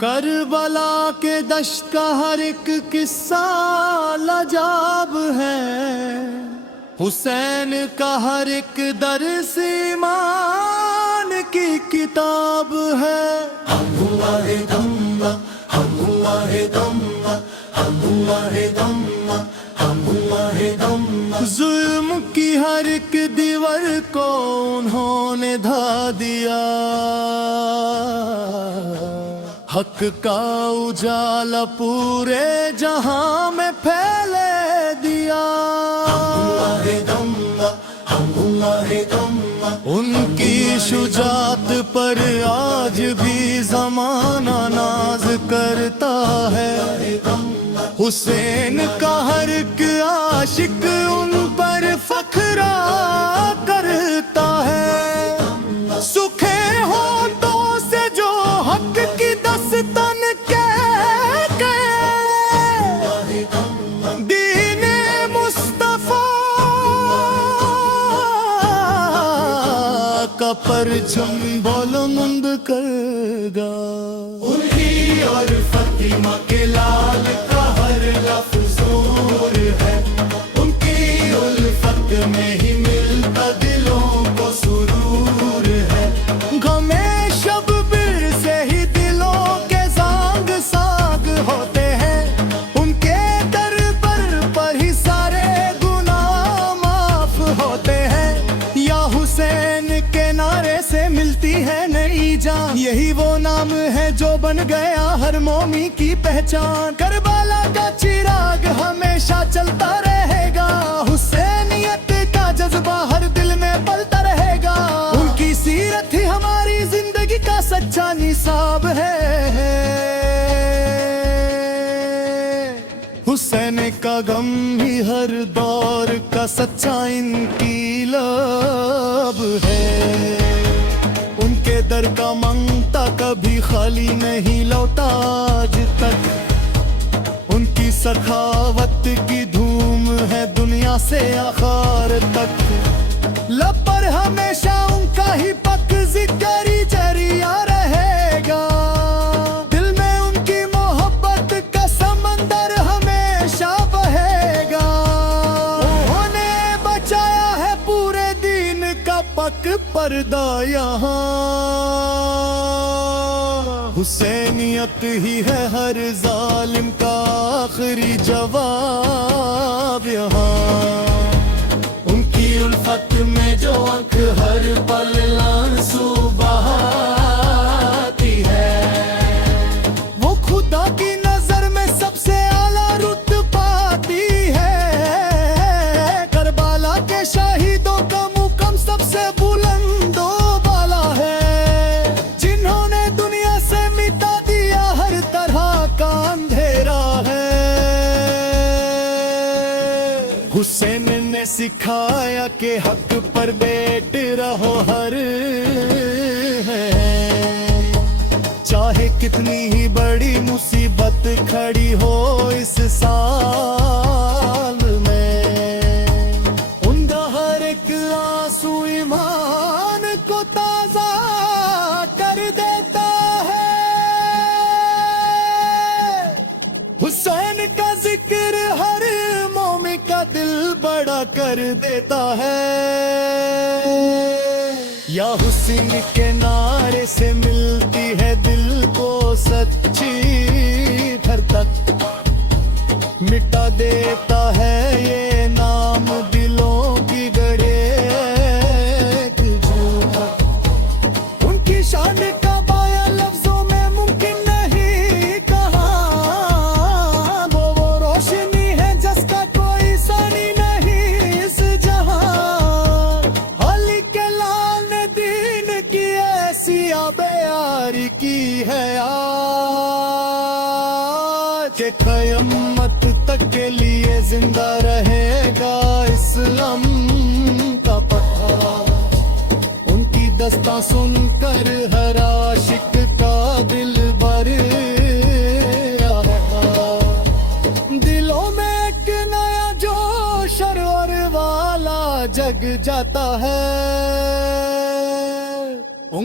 کربلا کے دشت کا ہر ایک قصہ لجاب ہے، حسین کا ہر ایک درس ایمان کی کتاب ہے۔ اللہ دم اللہ دم اللہ دم اللہ دم، ظلم کی ہر ایک دیوار کو انہوں نے دھا دیا، حق کا اجالا پورے جہاں میں پھیلے دیا۔ ان کی شجاعت پر آج بھی زمانہ ناز کرتا ہے، حسین کا ہر ایک عاشق ان پر فخر کرتا ہے۔ سکھے ہونٹوں سے جو حق کی دستن کہہ گئے، دین مصطفیٰ کا پرچم بلند کر گا۔ انہی اور فاطمہ کے لال کا ہر لفظ نور ہے، ان کی الفت میں ہی ملتا دلوں کو سرور ہے۔ غمِ شبیر سے ہی دلوں کے زانگ ساگ ہوتے ہیں، ان کے در پر ہی سارے گناہ معاف ہوتے ہیں۔ یا حسین کے نعرے سے ملتی ہے نئی جان، یہی وہ نام ہے جو بن گیا ہر مومی کی پہچان۔ کربلا کا چراغ ہمیشہ چلتا رہے گا، حسینیت کا جذبہ ہر دل میں پلتا رہے گا۔ ان کی سیرت ہی ہماری زندگی کا سچا نصاب ہے، حسین کا غم ہی ہر دور کا سچا انقلاب ہے۔ ان کے در کا منگتا کبھی خالی نہیں لوٹا آج تک، ان کی سخاوت کی دھوم ہے دنیا سے آخر تک۔ لب پر ہمیشہ ان کا ہی پاک ذکر جاری رہے گا، دل میں ان کی محبت کا سمندر ہمیشہ بہے گا۔ انہوں نے بچایا ہے پورے دین کا پاک پردہ یہاں، حسینیت ہی ہے ہر ظالم کا آخری جواب یہاں۔ ان کی الفت میں جو آنکھ ہر پل آنسو بہاتی ہے، وہ خدا کی نظر میں سب سے اعلیٰ رتبہ پاتی ہے۔ کربلا کے شہیدوں کا مقام سب سے بلند و بالا ہے، جنہوں نے دنیا سے مٹا دیا ہر طرح کا اندھیرا ہے۔ حسین نے سکھایا کہ حق پر بیٹھ رہو ہر ہے، چاہے کتنی ہی بڑی مصیبت کھڑی ہو اس سال میں۔ ان کا ہر ایک آنسو ایمان کو تازہ کر دیتا ہے، حسین کا ذکر ہر مومن کا دل بڑا کر دیتا ہے۔ یا حسین کے نعرے سے ملتی ہے دل کو سچی پھر تک، مٹا دیتا ہے یہ نام دلوں کی گڑے جھوٹا۔ ان کی شان کا بیان لفظوں میں ممکن نہیں کہاں، وہ روشنی ہے جس کا کوئی ثانی نہیں اس جہاں۔ علی کے لال نے دین کی ایسی آبیاری کی ہے آج کہ قیامت تک کے لیے زندہ رہے گا اسلام کا پتھر۔ ان کی دستاں سن کر ہر عاشق کا دل بھر آیا، دلوں میں ایک نیا جوش اور والا جگ جاتا ہے۔ ان